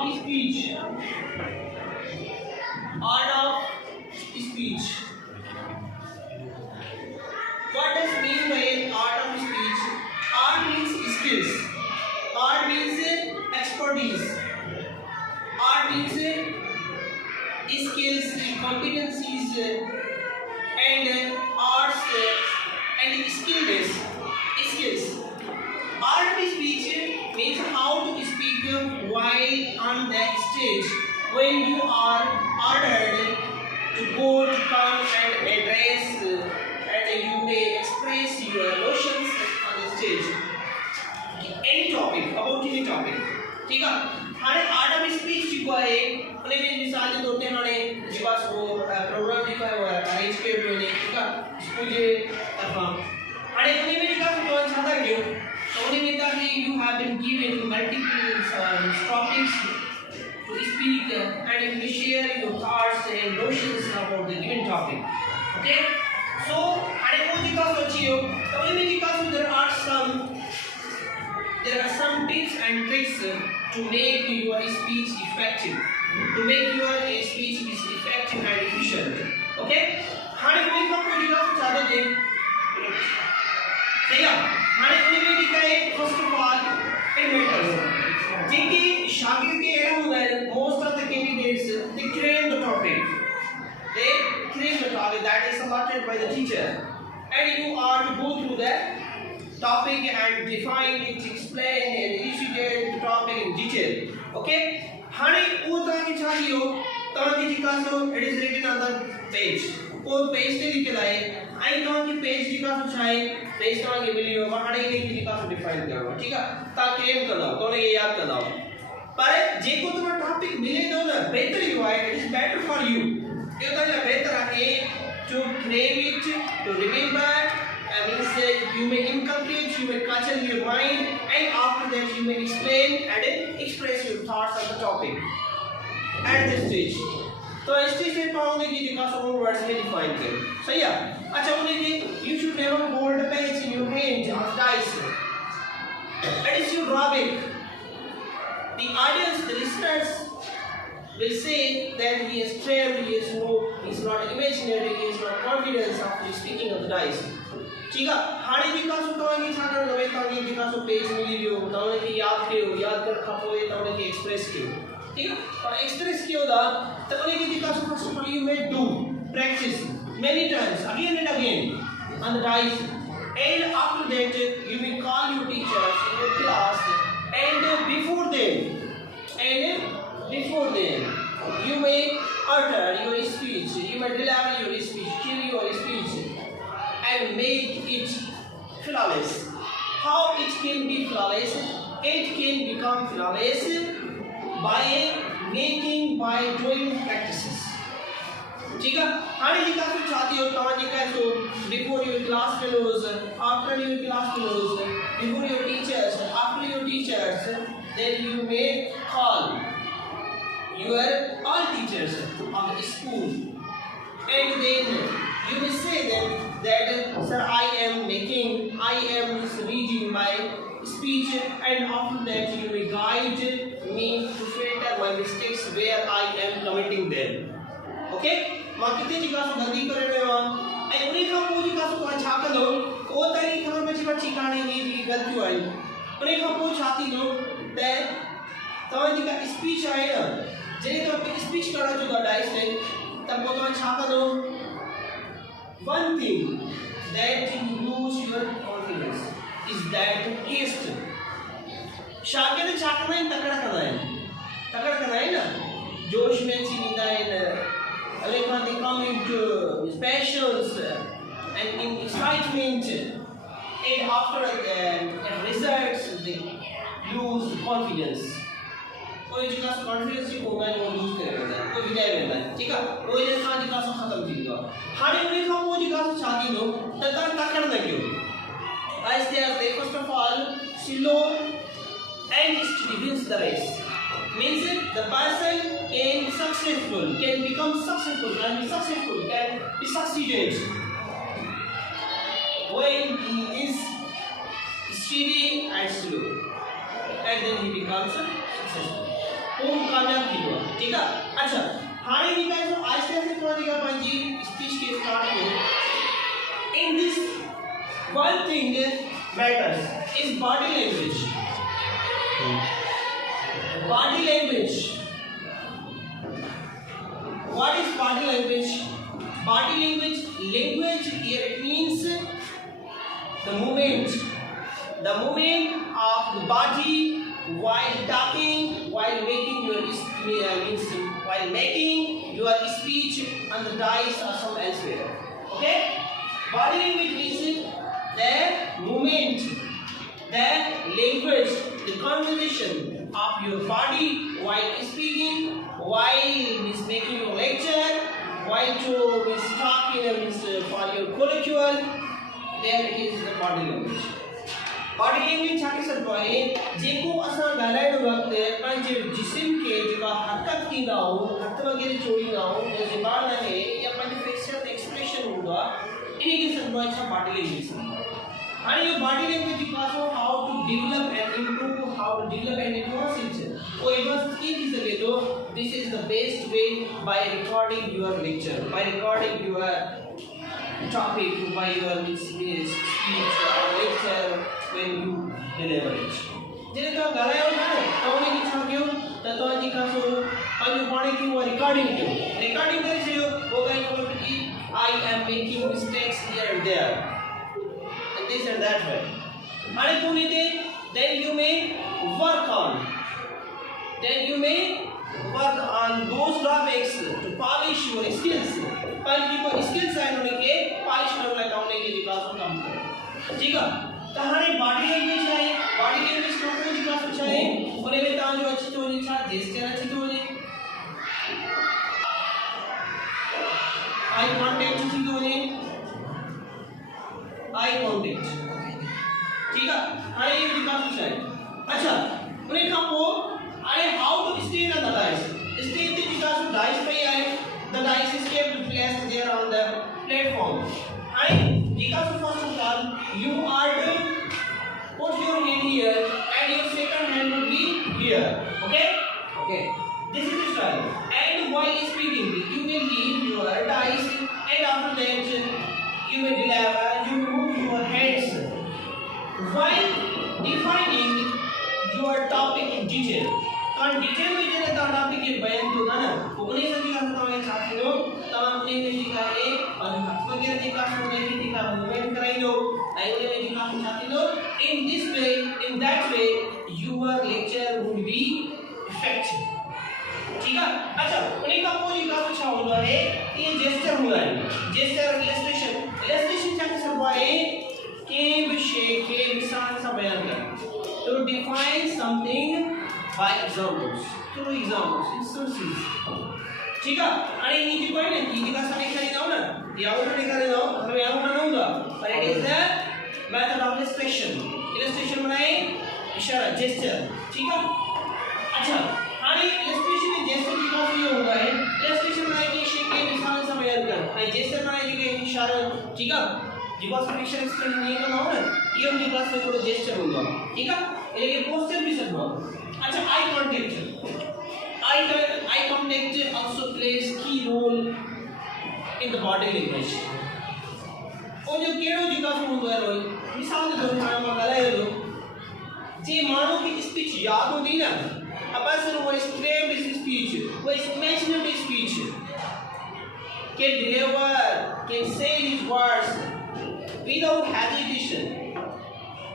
of speech. Art of speech. What does mean by art of speech? Art means skills. Art means expertise. Art means skills, competencies, and arts and skills. Art of speech means how to speak while on that stage. When you are ordered to go to come and address and you may express your notions on the stage. Any topic, about any topic. ठीक है? हमारे art of speech जो है, उन्हें भी मिसाल के तौर पे हमारे जिबास वो प्रोग्राम लिखा है वो अरेंज किए हुए हैं, ठीक है? स्कूल जे तरफा, हमारे उन्हें भी लिखा तो अच्छा क्यों? तो उन्हें भी था कि you have been given multiple topics to speak and you will share your thoughts and notions about the given topic. Okay? So, हमारे को लिखा सोचियो, तो उन्हें भी लिखा तो there are some tips and tricks to make your speech effective, to make your speech effective and efficient. Okay? हमारे को लिखा कोई लिखा तो चाहते थे, सही है? हमारे को लिखा है first of all it matters. जिनकी शागिर्द के एम होगा, most of the candidates they claim the topic, that is allotted by the teacher, and you are to go through that topic and define it, explain and elucidate the topic in detail. Okay? Honey, वो तो आगे चाहिए तो आगे दिखाओ it is written on the page. वो page पे लिखे लाए आई तो आगे page दिखाओ चाहिए page तो आगे मिली हो वहाँ हड़े नहीं दिखाओ define करो ठीक है ताकि एम करना तो ये याद करना पर जे को तुम्हें topic मिले दो ना better you are it is better for you ये तो ना better आगे to crave it to remember. Means you may inculcate, you may culture your mind, and after that you may explain and express your thoughts on the topic at this stage. तो इस stage पे पाओगे कि दिखा सब words में define कर सही है अच्छा उन्हें कि you should never hold a page in your hand or dice. It is your drawback. The audience, the listeners will say that he is trained, he is not imaginary, he is not confident after speaking of the dice. ठीक है हाड़ी दिखासो तो आगे छाकर नवे तांगे दिखासो page मिली लियो ताने की याद कर खापो ये ताने की एक्सप्रेस कियो ठीक है और एक्सप्रेस कियो दा ताने की दिखासो first of all you may do practice many times again and again on the dice and after that you will call your teachers in your class and before them you may utter your speech, you may deliver your speech, kill your speech and make it flawless. How it can be flawless? It can become flawless by doing practices. ठीक है? हाने जी का कुछ चाहती हो तो जी का so before your class fellows, after your class fellows, before your teachers, after your teachers, then you may call your all teachers of the school, and then you will say them that sir I am reading my speech, and after that you will guide me to filter my mistakes where I am committing them. Okay? मां कितने जगह से गलती कर रहे हो आई उन्हें का पूरी का सो अच्छा कर लो वो तारी खबर में चिपट ठिकाने नहीं दी गलती हुई उन्हें का पूछ छाती लो ते तो जी का स्पीच आए ना जे तो स्पीच करा जो डाइस है तब वो तो अच्छा कर लो one thing that you lose your confidence is that taste शागिर्द चाकना ही तकड़ा करना है ना जोश में चीनीदा है like when they come into passions and in excitement and after results they lose confidence कोई जगह से confidence ही होगा वो lose करेगा तो विजय मिलता है ठीक है कोई जगह जगह से खत्म चीज का हाने उन्हें का वो जगह से छाती लो तकड़ ना क्यों as they first of all slow and steady wins the race means the person can become successful, can be succeeded when he is steady and slow, and then he becomes successful. ओम का कामयाब थींदो आहे ठीक आहे अच्छा हाणे जेका आहे सो आहिस्ते आहिस्ते तव्हां जेका पंहिंजी स्पीच खे स्टार्ट कयो in this one thing matters is body language body language what is body language body language here it means the movement of the body while talking while making your speech on the dais or some elsewhere okay body language means the movement the language the conversation of your body while speaking while making your lecture while to talking for your colloquial there is the body language छाके सको है जेको असा ॻाल्हाइण वक्त पंहिंजे जिस्म के जेका हरकत कींदा आहियूं हथ वग़ैरह जोड़ींदा आहियूं या ज़बान आहे या पंहिंजो फेशियल एक्सप्रेशन हूंदो आहे इन खे सभु आहे छा बॉडी लैंग्वेज हाणे इहो बॉडी लैंग्वेज जेका आहे how to develop and improve how to develop and enhance वो एडवांस कीअं थी सघे थो this is the best way by recording your lecture by recording your topic by your speech or lecture when you deliver it जॾहिं तव्हां ॻाल्हायो था न त उन खे छा कयो त तव्हां जेका सो पंहिंजो पाण खे उहा रिकॉर्डिंग कयो रिकॉर्डिंग करे छॾियो पोइ काई ख़बर पई I am making mistakes here and there and this and that way हाणे पोइ उन ते then you may work on those topics to polish your skills पर जेको स्किल्स आहिनि उनखे पॉलिश करण लाइ तव्हां उनखे जेका सो कमु कयो ठीकु आहे त हाणे बॉडी लैंग्वेज छा आहे बॉडी लैंग्वेज खां जेका सो छा आहे उन में तव्हांजो अची थो वञे छा जेस्चर अची थो वञे आई कॉन्टेक्ट थी थो वञे आई कॉन्टेक्ट ठीकु आहे हाणे इहो जेका सो छा आहे अच्छा उन खां पोइ हाणे how to stay in the dais stage ते जेका सो डाइस पई आहे the dice is kept placed there on the platform and because first of all you are to put your hand here and your second hand will be here okay this is the style and while speaking you will leave your dice and after that you will move your hands while defining your topic in detail कारण detail में जने तव्हां topic खे बयान कयो था न पोइ उन सां जेका तव्हां छा थींदो तव्हां उन में जेका आहे हथ वग़ैरह जेका उन खे जेका मूवमेंट कराईंदो ऐं उन में जेका छा थींदो in this way in that way your lecture would be effective ठीक है अच्छा उन खां पोइ जेका छा हूंदो आहे ये जेस्चर हूंदा आहिनि जेस्चर इलस्ट्रेशन छा थींदो आहे कंहिं बि शइ खे मिसाल सां बयान करणु to define something by examples through examples instances ठीक है अरे ये जो है ना ये का सारे खाली ना ना ये आउट निकाले ना हमें यहाँ ना होगा पर it is the method of illustration बनाए इशारा gesture ठीक है अच्छा अरे illustration में gesture की बात ये होगा है illustration बनाए कि शेप के मिसाल से बयान कर अरे gesture बनाए कि इशारा ठीक है जीवा समीक्षा एक्सप्लेन नहीं करना हो ना ये उनकी क्लास में थोड़ा gesture होगा ठीक है ये पोस्टर भी सब होगा अच्छा eye contact also plays key role in the body language और जो केड़ो जिका होंदो है रोल मिसाल दो मां ॻाल्हाए थो जे माण्हू खे स्पीच याद हूंदी न a person who is trained in speech who is imaginary speech can deliver can say his words without hesitation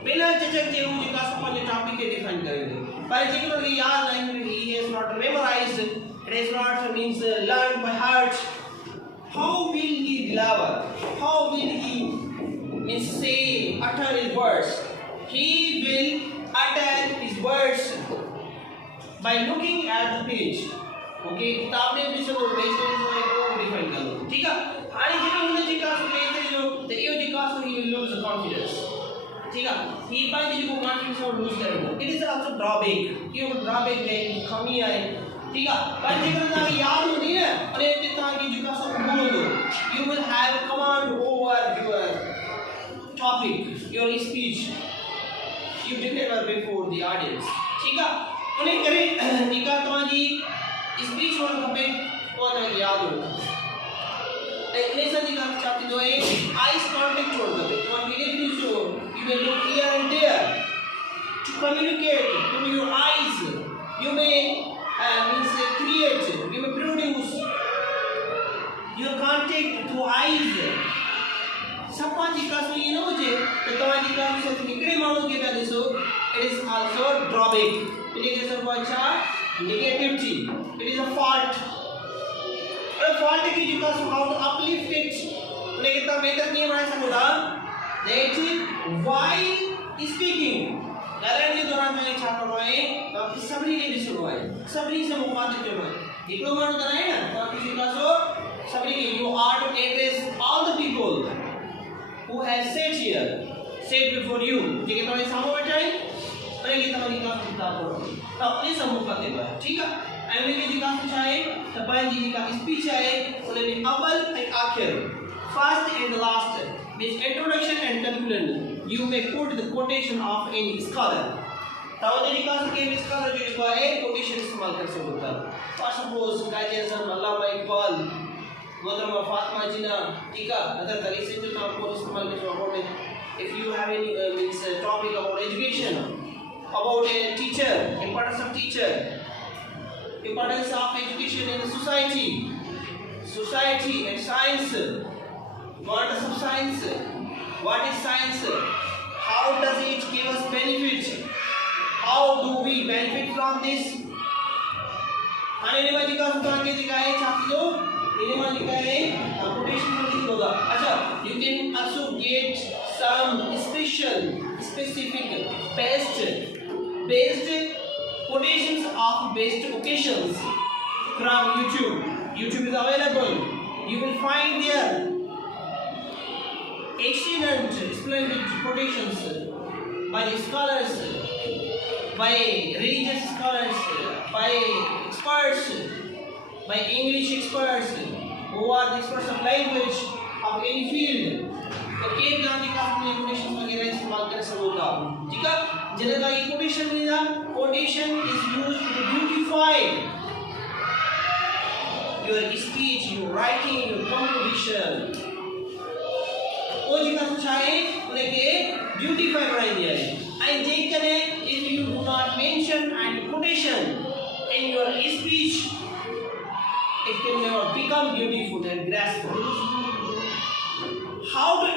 बिना झिझक के वो जिका सो टॉपिक के डिफाइन करेंगे पर जेको कि याद नहीं he has not memorized it is not means learned by heart how will he deliver how will he means say utter his words he will utter his words by looking at the page okay किताब में भी सब page को define कर लो ठीक है हाने जेको हुन जिका सो पेज जो तो यो जिका सो he will lose the confidence ठीक है ही पाए जो कॉन्फिडेंस और लूज करेगा इट इज आल्सो ड्रॉबैक ये ड्रॉबैक है कमी है ठीक है पर जेकर ना याद होनी है अरे जितना की जो सो बोल दो you will have command over your topic your speech you deliver before the audience ठीक है उन्हें करे निका तवा जी दिखा चाहते जो है आईज कांटेक्ट छोड़ दे तो immediately so you may look here and there to communicate to your eyes you may means create you may produce your contact to eyes samadhika so you know je to samadhika so nikde manu ke ta so it is also drawback indication for negativity it is a fault fault की because how to uplift it उन्हें कितना बेहतर नहीं बना सकता that while speaking Galan के दौरान मैं क्या कर रहा है तो आप सबरी के भी सुनो है सबरी से मुखातिब जो है इकलो मानो तो नहीं ना तो आप किसी का सो सबरी के you are to address all the people who have sat before you जो कि तुम्हारे सामने बैठे हैं उन्हें कितना बड़ी का किताब पढ़ो तो अपने समूह का देवा है ठीक है अंग्रेजी जी का कुछ आए तबाई जी का स्पीच आए उन्हें अव्वल और आखिर first and last means introduction and conclusion you may quote the quotation of any scholar ताऊ जी का के scholar जो इसको है quotation इस्तेमाल कर सकता है for suppose काजी आज़म अल्लामा इकबाल मोहतरमा फातिमा जिन्ना ठीक है अदर तरीके से जो आपको इस्तेमाल कर सकते हैं if you have any means topic about education about a teacher importance of teacher importance of education in the society and science what is science what is science how does it give us benefit how do we benefit from this आने वाली का सुधार के दिखाए छात्रों इन्हें वाली का है quotation में लिख होगा अच्छा you can also get some specific based quotations of based occasions from YouTube is available you will find there excellent explained quotations by scholars by religious scholars by experts by English experts who are the experts of language of any field तो cake Gandhi का अपने quotations वगैरह इस्तेमाल कर सकता ठीक है जनता की quotation मिला quotation is used to beautify your speech your writing your composition वो जी का कुछ आए उन्हें के beautify बनाई दिया है and they can if you do not mention and quotation in your speech it can never become beautiful and graceful how to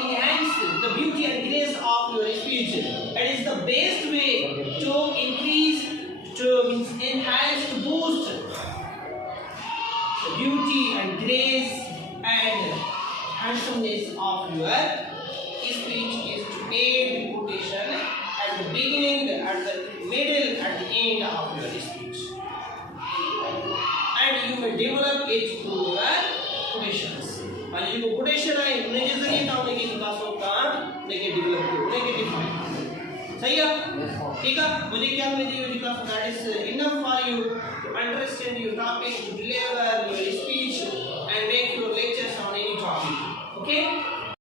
enhance the beauty and grace of your speech it is the best way to increase to enhance to boost the beauty and grace and handsomeness of your speech is to add quotation at the beginning at the middle at the end of your speech and you may develop it through your quotations और जो quotation है उन्हें जिस जरिए का उन्हें किसी कासों का उन्हें के develop करो उन्हें के define सही है ठीक है मुझे क्या मिली है because that is enough for you to understand your topic to deliver your speech and make your lectures on any topic okay